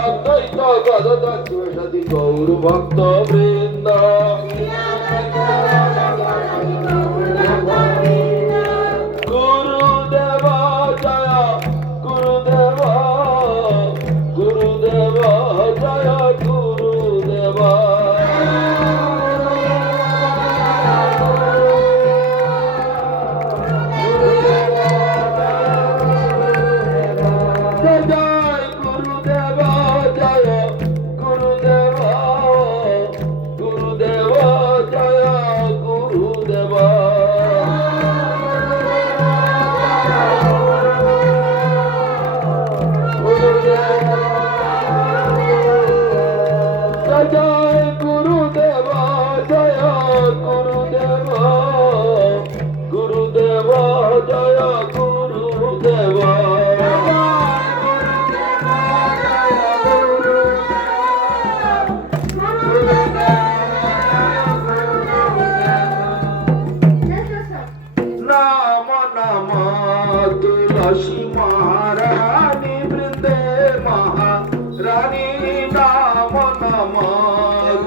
অদ্বৈত গদাধর শিবসাদী গৌর ভক্ত বৃন্দ গুরুদেব জয় গুরুদেব গুরুদেব জয় গুরুদেব तुलसी महारानी वृंदे महारानी नाम नम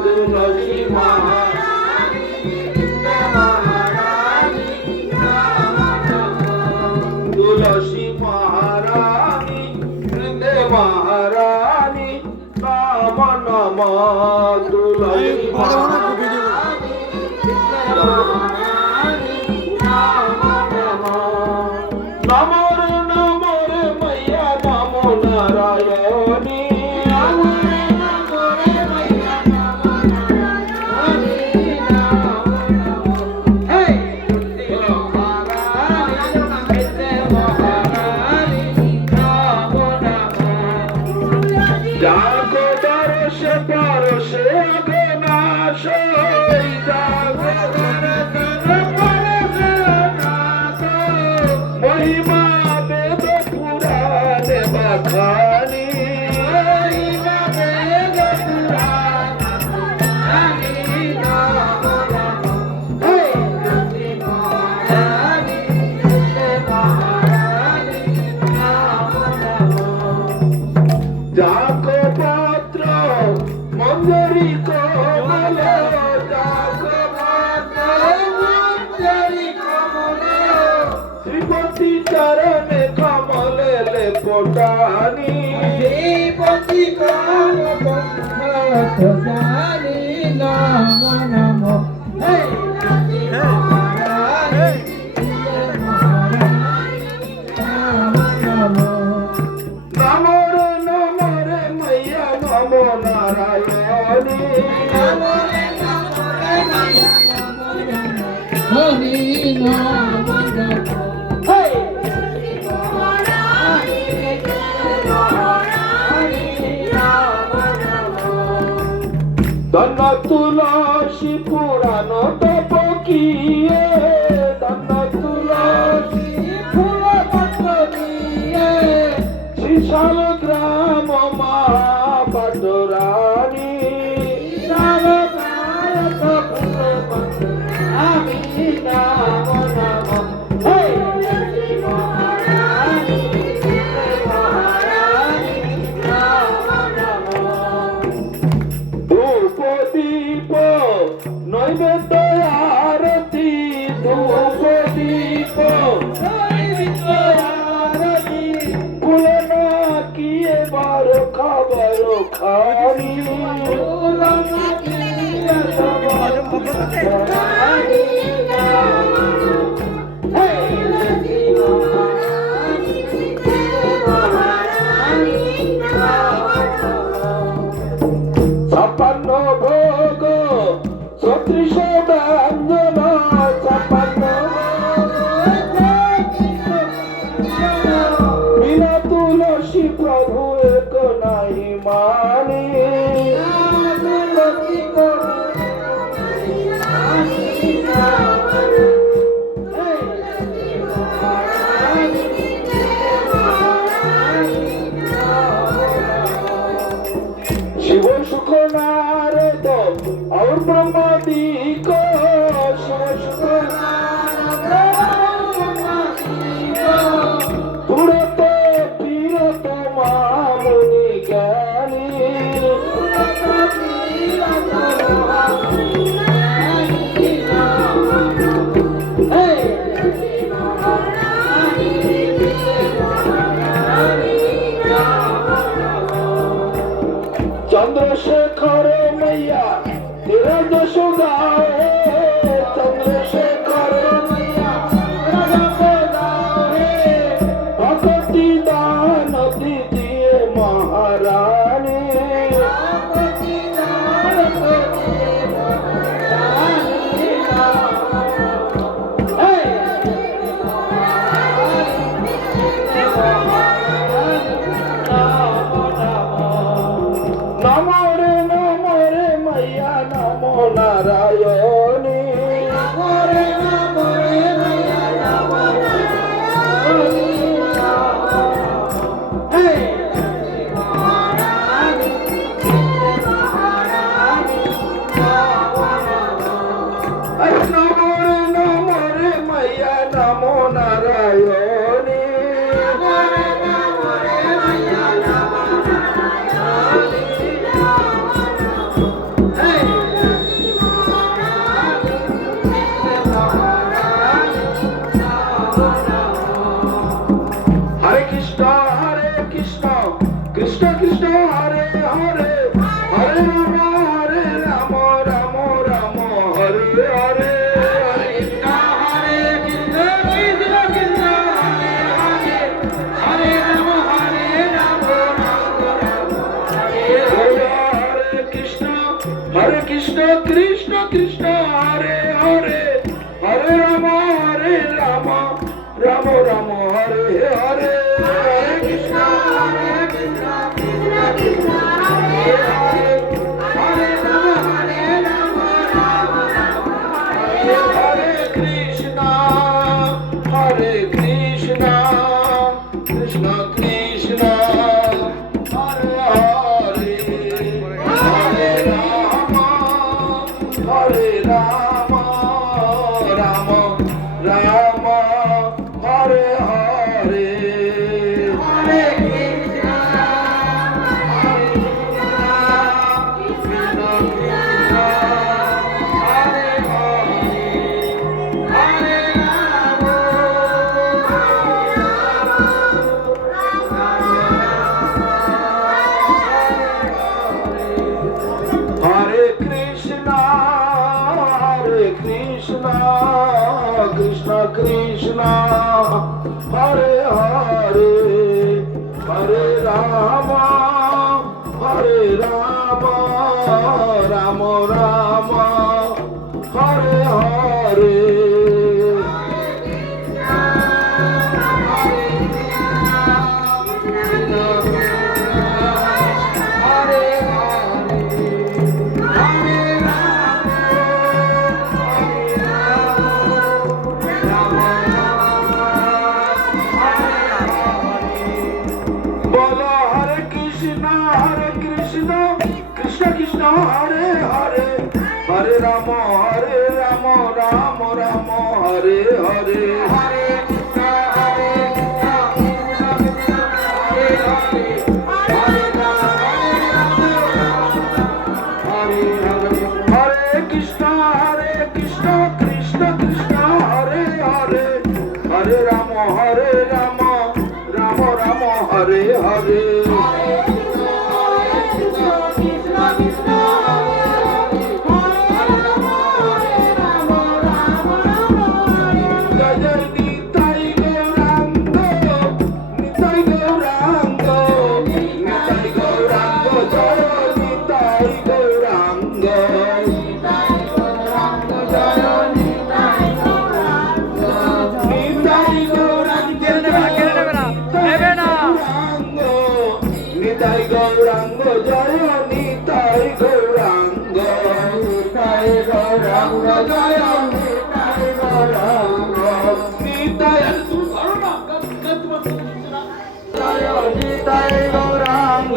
तुलसी महारानी वृंदे महारानी नाम नम तुलसी महारानी वृंदे महारानी नाम नम तुलसी महारानी नमो नमो रे मैया नमो नारायणी नमो रे मैया नमो नारायणी नमो नमो हे महारानी महारानी नमो नमो जागो दर्श परश अघनाश जागो महिमा वेद पुराण बखानी महिमा वेद पुराण बखानी नमो नमो हे तुलसी महारानी महारानी नमो नमो जाको पत्र मंजरी कमल जाको पत्र मंजरी कमल श्रीपति चरण कमल ले पोटानी श्रीपति जानी नमो नमो हे नमो नमो रे मैया नमो नारायणी नमो रे मैया नमो नारायणी नमो नमो धन तुलसी पुराण तप किए धन तुलसी फूलपत्रिए शिशाल ग्राम महापाटरानी शिशाल फूलपत्रिए नमो नमो हे तुलसी महारानी महारानी नमो नमो धूप दीप नैवेद्य आरती धूप दीप नैवेद्य आरती कुलना किए बार खबर खानी कुलना किए खबर खानी हे तुलसी महारानी महारानी छप्पन्न भोग सत्रिश व्यंजन छप्पन्न बिना तुलसी प्रभु एक नहीं मानी शिव सुख नारद और ब्रह्मादि को शिव सुख तुरत फिरत मामुनि ज्ञान चंद्रशेखर मैया तेरा जश गाओ हे चंद्रशेखर मैया तेरा जश गाओ हे भक्ति दान दीजिए महारानी भक्ति दान दीजिए महारानी नमो रे मैया नमो नारायणी नमो रे मैया नमो नारायणी नमो रे मैया नमो नारायणी कृष्ण कृष्ण हरे हरे हरे राम राम राम हरे हरे हरे कृष्ण कृष्ण कृष्ण हरे राम हरे कृष्ण कृष्ण कृष्ण हरे हरे हरे राम राम राम हरे हरे हरे कृष्ण कृष्ण कृष्ण हरे हरे हरे राम राम राम हरे हरे हरे कृष्ण कृष्ण कृष्ण हरे हरे हरे राम राम राम हरे हरे हरे हरे हरे राम राम राम हरे हरे हरे कृष्ण हरे कृष्ण कृष्ण कृष्ण हरे हरे हरे राम राम राम हरे हरे गौरांग जय निताय गौरांग निताय गौरांग जय निताय गौरांग निताय जय निताय गौरांग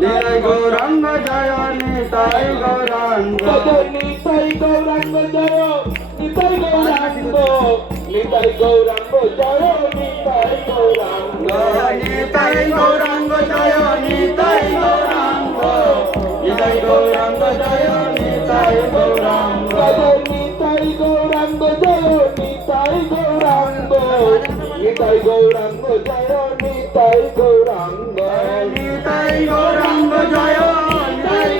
जय गौरांग जय निताय गौरांग जय निताय गौरांग जय निताय गौरांग निताय गौरांग जय निताय गौरांग निताय गौरांग जय निताय गौरांग निताय गौरांग जय निताय गौरांग निताय गौरांग जय निताय गौरांग निताय गौरांग जय निताय गौरांग निताय गौरांग जय निताय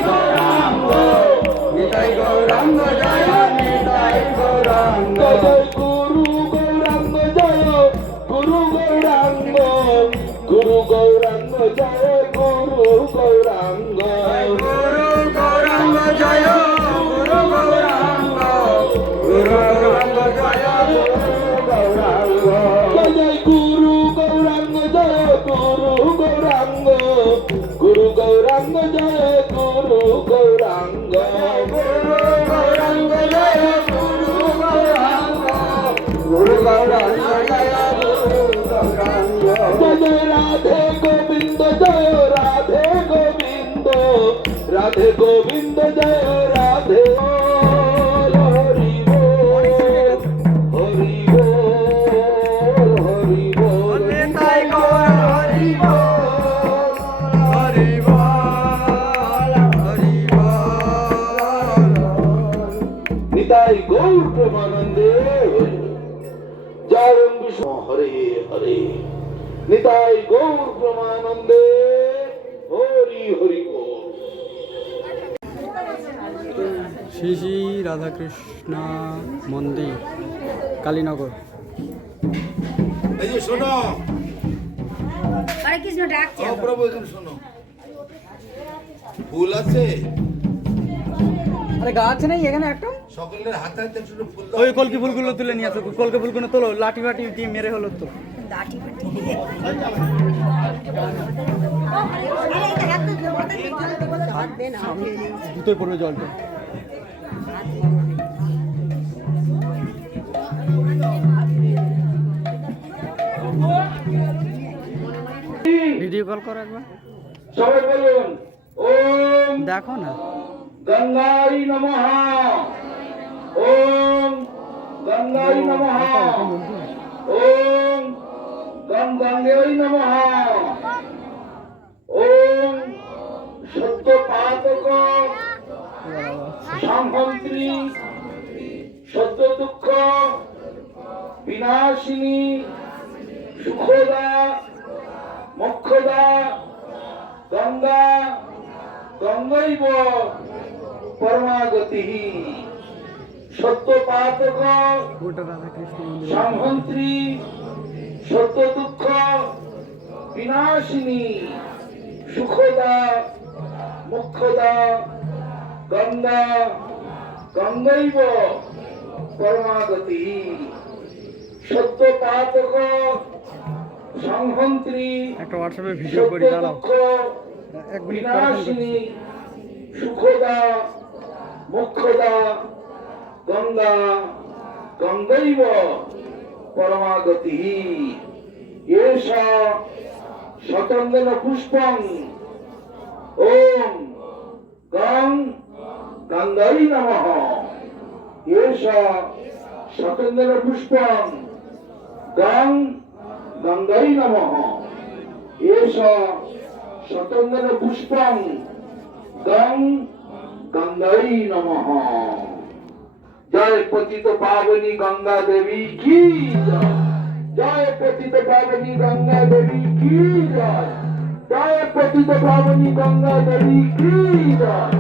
গুরু গৌরাঙ্গ জয় গুরু গৌরাঙ্গ গুরু গৌরাঙ্গ জয় গুরু গৌরাঙ্গ গুরু গৌরাঙ্গ জয় গুরু গৌরাঙ্গ জয় রাধে গোবিন্দ জয় রাধে গোবিন্দ রাধে গোবিন্দ জয় রাধে হরি বল হরি বল হরি বল নিতাই গৌর হরি বল হরি বল হরি বল নিতাই গৌর প্রেমানন্দে জয় বিষ্ণু হরে হরে নিতাই গৌর প্রেমানন্দে হরি হরি বল। শ্রী শ্রী রাধাকৃষ্ণ মন্দির কালীনগর। এই যে শোনো, হরে কৃষ্ণ ডাকছে। প্রভু এখানে শোনো, ফুল আছে, আরে গাছ নেই এখানে একটা? সকলের হাতে হাতে ছোট ফুল দাও। ওই কলকি ফুলগুলো তুলে নিয়ে আসো, কলকি ফুলগুলো তোলো, লাঠি ফাটি দিয়ে মেরে হলো তো। লাঠি ফাটি দিয়ে আরে এটা হাত তো হাত দে না, জুতোয় পড়বে জলটা। ভিডিও কল করো একবার, সবাই বলুন ওম দেখো না। গঙ্গাই নমঃ ওম গঙ্গাই নমঃ ওম গঙ্গাই নমঃ ওম সত্যপাতক সংহন্ত্রী সত্য দুঃখ বিনাশিনী সুখদা মোক্ষদা গঙ্গা গঙ্গৈব পরমাগতি সত্যপাতক ওটা রাধাকৃষ্ণ মন্দির। সংহন্ত্রী সত্য দুঃখ বিনাশিনী সুখদা মোক্ষদা গঙ্গা গঙ্গৈব পরমাগতি সত্যপাতক সংহন্ত্রী একটা হোয়াটসঅ্যাপে ভিডিও করি, সত্য দাঁড়াও দুঃখ এক মিনিট পরে ফোন করছি। বিনাশিনী সুখদা মোক্ষদা গঙ্গা গঙ্গৈব পরমাগতি এষা শতন্দন পুষ্পং ওম গং গঙ্গাই নমঃ এষা শতন্দন পুষ্পং গং গঙ্গাই নমঃ এষা শতন্দন পুষ্পং গং গঙ্গাই নমঃ। জয় পতিত পাবনী গঙ্গা দেবী কি জয়, জয় পতিত পাবনী গঙ্গা দেবী কি জয়, জয় পতিত পাবনী গঙ্গা দেবী কি জয়।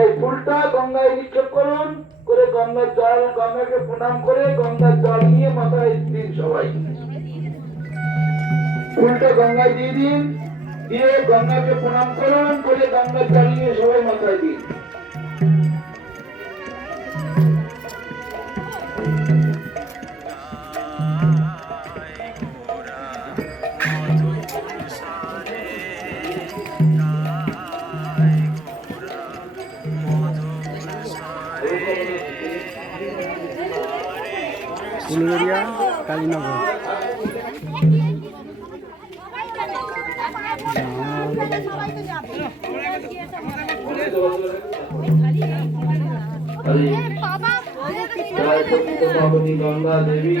এই ফুলটা গঙ্গায় নিক্ষেপ করুন, করে গঙ্গার জল, গঙ্গাকে প্রণাম করে গঙ্গার জল নিয়ে মাথায় দিন সবাই। ফুলটা গঙ্গায় দিয়ে দিন, দিয়ে গঙ্গাকে প্রণাম করুন, করে গঙ্গার জল নিয়ে সবাই মাথায় দিন। উলুবেড়িয়া কালীনগর। গঙ্গা দেবী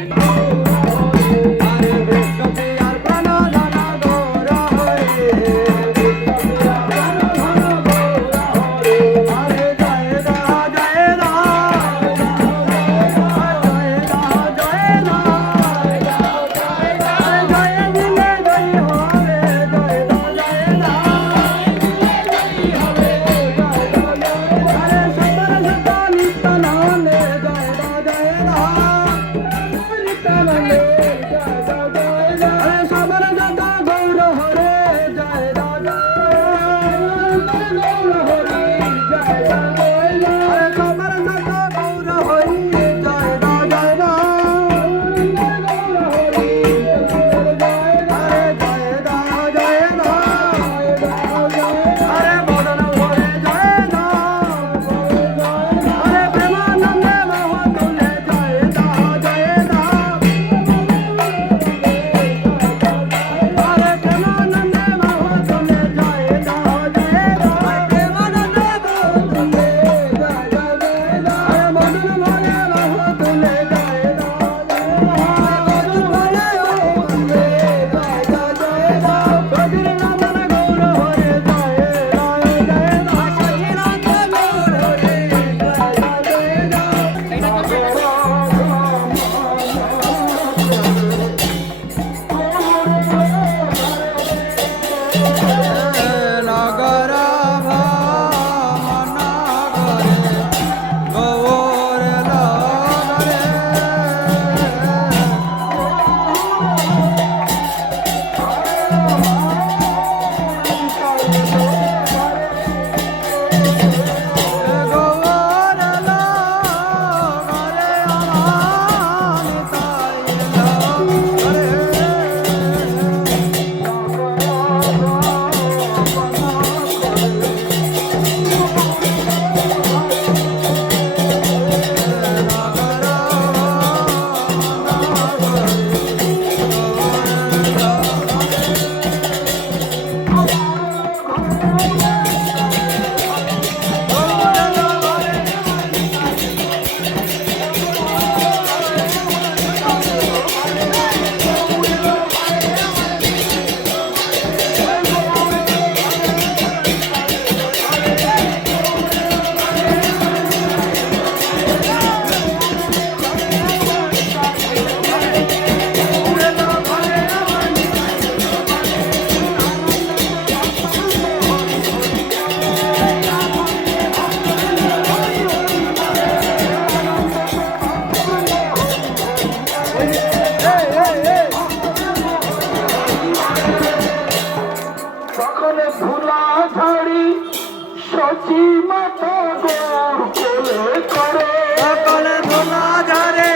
ধোলা ঝাড়ি সচি মাতা গো কোলে করে কলে ধোলা ঝাড়ে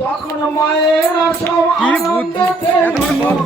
তখন মায়েরা সব কি বুদ্ধি আনন্দেতে এত বড়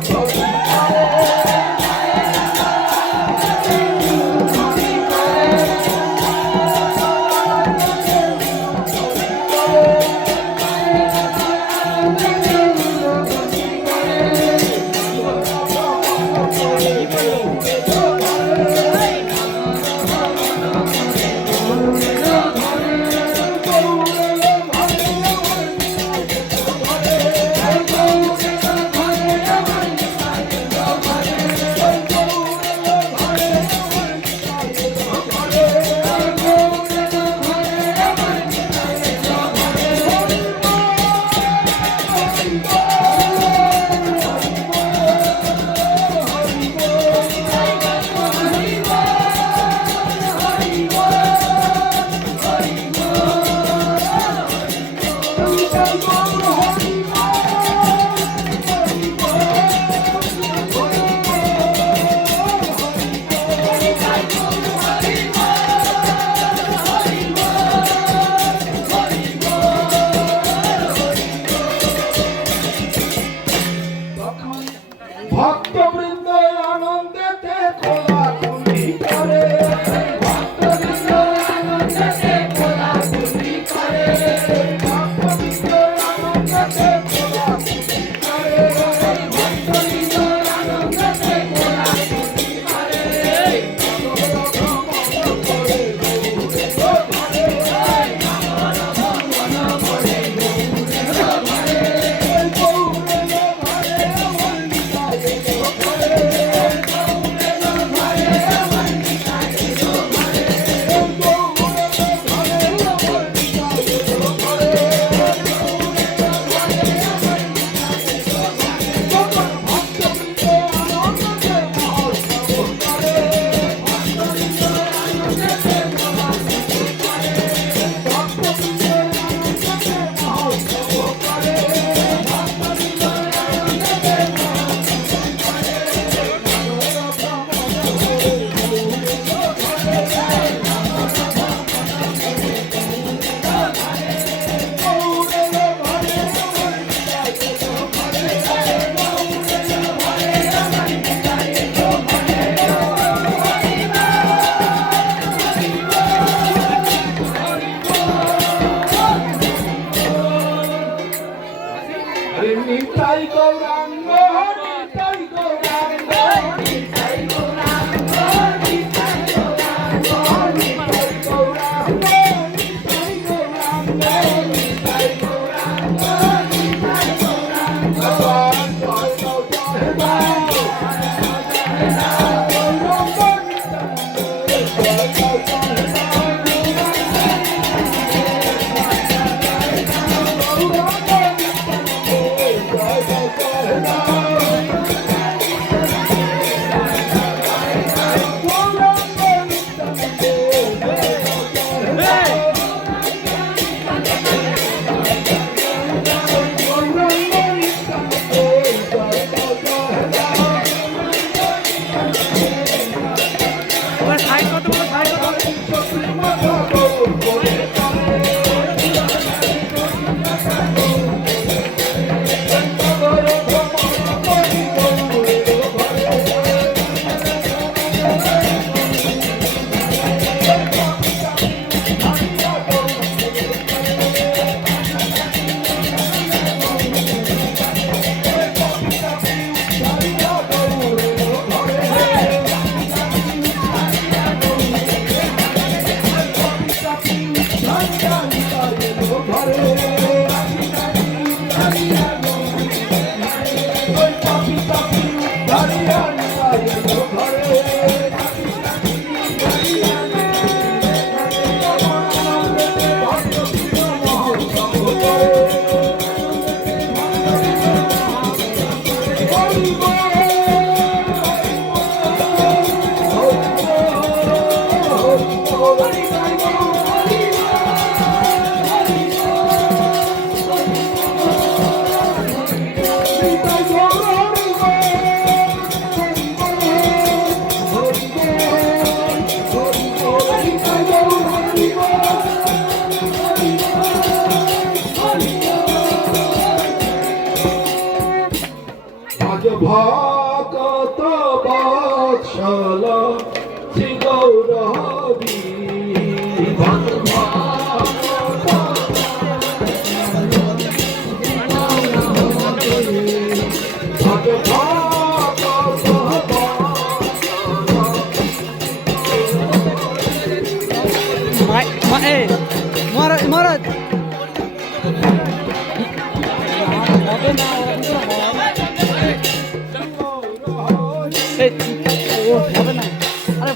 ও হবে না। আরে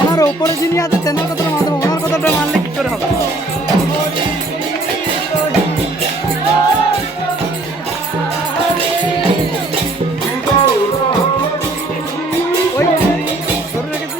ওনার ওপরে যিনি আছে তেনার কথাটা মারতে হবে, ওনার কথাটা মারলে কি করে হবে? ওই ধরে রেখেছি।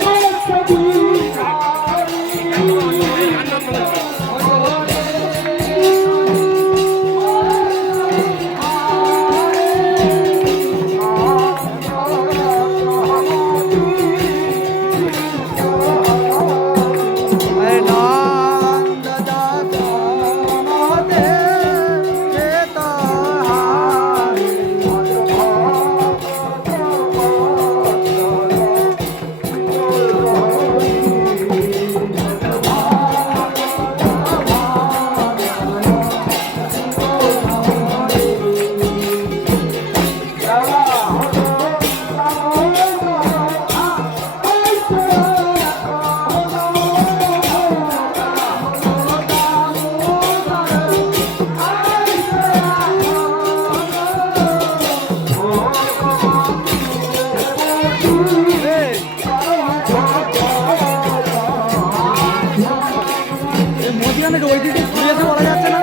মধ্যখানে ওই দিকে ঘুরেছে বলা যাচ্ছে না।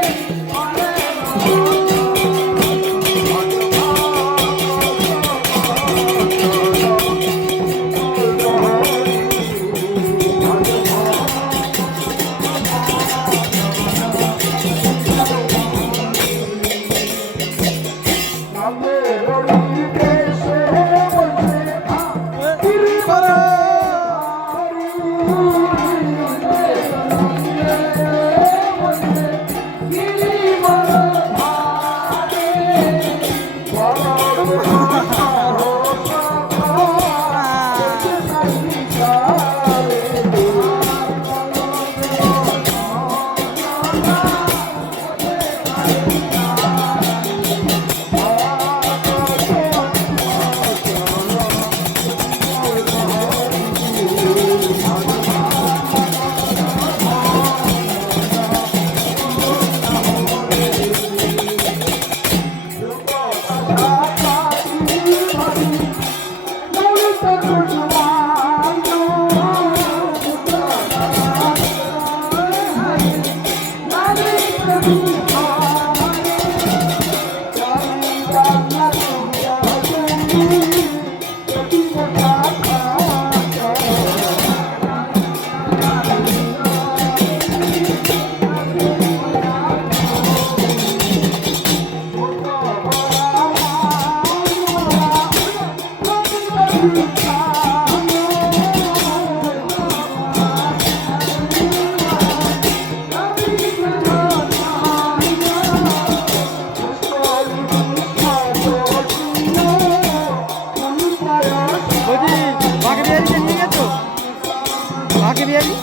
বাকি বিহারি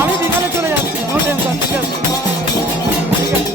আমি বিকালে চলে যাচ্ছি, নো টেনশন। ঠিক আছে, ঠিক আছে।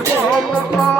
মহাপ্রসাদ